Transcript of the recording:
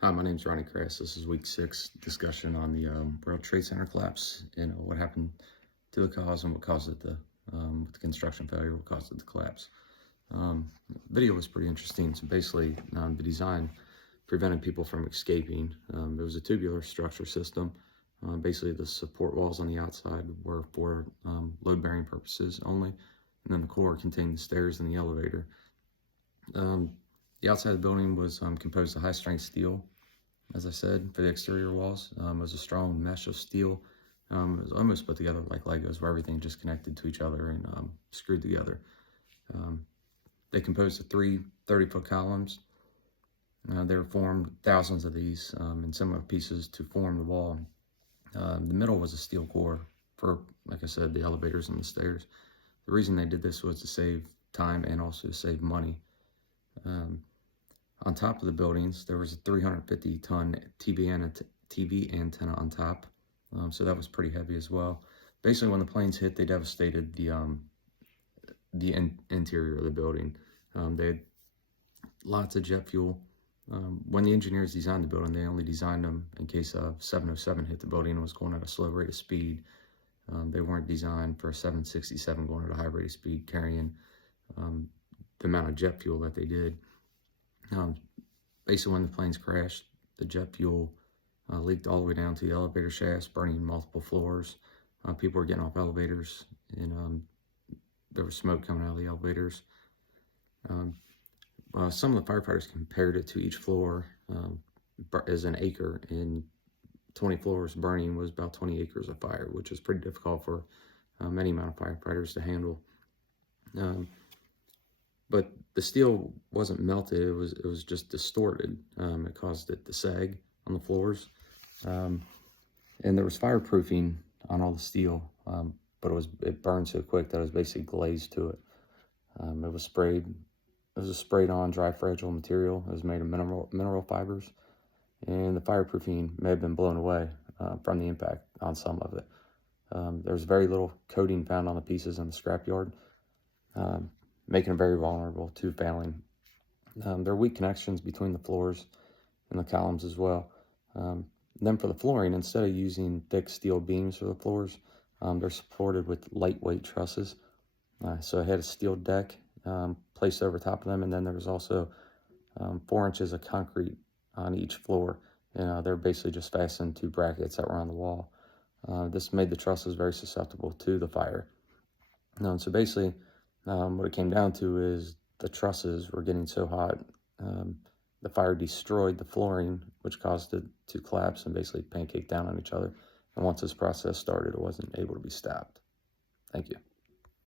Hi, my name is Ronnie Kress. This is week 6 discussion on the World Trade Center collapse and what happened to the cause and what caused it to, with the construction failure, what caused it to collapse. Video was pretty interesting. So basically, the design prevented people from escaping. There was a tubular structure system. Basically, the support walls on the outside were for load-bearing purposes only, and then the core contained the stairs and the elevator. The outside of the building was composed of high-strength steel, as I said, for the exterior walls. It was a strong mesh of steel. It was almost put together like Legos, where everything just connected to each other and screwed together. They composed of 3 30-foot columns. They were formed, thousands of these, in similar pieces to form the wall. The middle was a steel core for, like I said, the elevators and the stairs. The reason they did this was to save time and also to save money. On top of the buildings, there was a 350-ton TV antenna on top, so that was pretty heavy as well. Basically, when the planes hit, they devastated the interior of the building. They had lots of jet fuel. When the engineers designed the building, they only designed them in case a 707 hit the building and was going at a slow rate of speed. They weren't designed for a 767 going at a high rate of speed, carrying the amount of jet fuel that they did. Basically, when the planes crashed, the jet fuel leaked all the way down to the elevator shafts, burning multiple floors. People were getting off elevators, and there was smoke coming out of the elevators. Some of the firefighters compared it to each floor as an acre, and 20 floors burning was about 20 acres of fire, which is pretty difficult for many amount of firefighters to handle. But the steel wasn't melted, it was just distorted. It caused it to sag on the floors. And there was fireproofing on all the steel, but it burned so quick that it was basically glazed to it. It was a sprayed on dry fragile material. It was made of mineral fibers, and the fireproofing may have been blown away from the impact on some of it. There was very little coating found on the pieces in the scrapyard, making them very vulnerable to failing. There are weak connections between the floors and the columns as well. Then for the flooring, instead of using thick steel beams for the floors, they're supported with lightweight trusses. So it had a steel deck placed over top of them, and then there was also 4 inches of concrete on each floor. And they're basically just fastened to brackets that were on the wall. This made the trusses very susceptible to the fire. So basically, what it came down to is the trusses were getting so hot, the fire destroyed the flooring, which caused it to collapse and basically pancake down on each other. And once this process started, it wasn't able to be stopped. Thank you.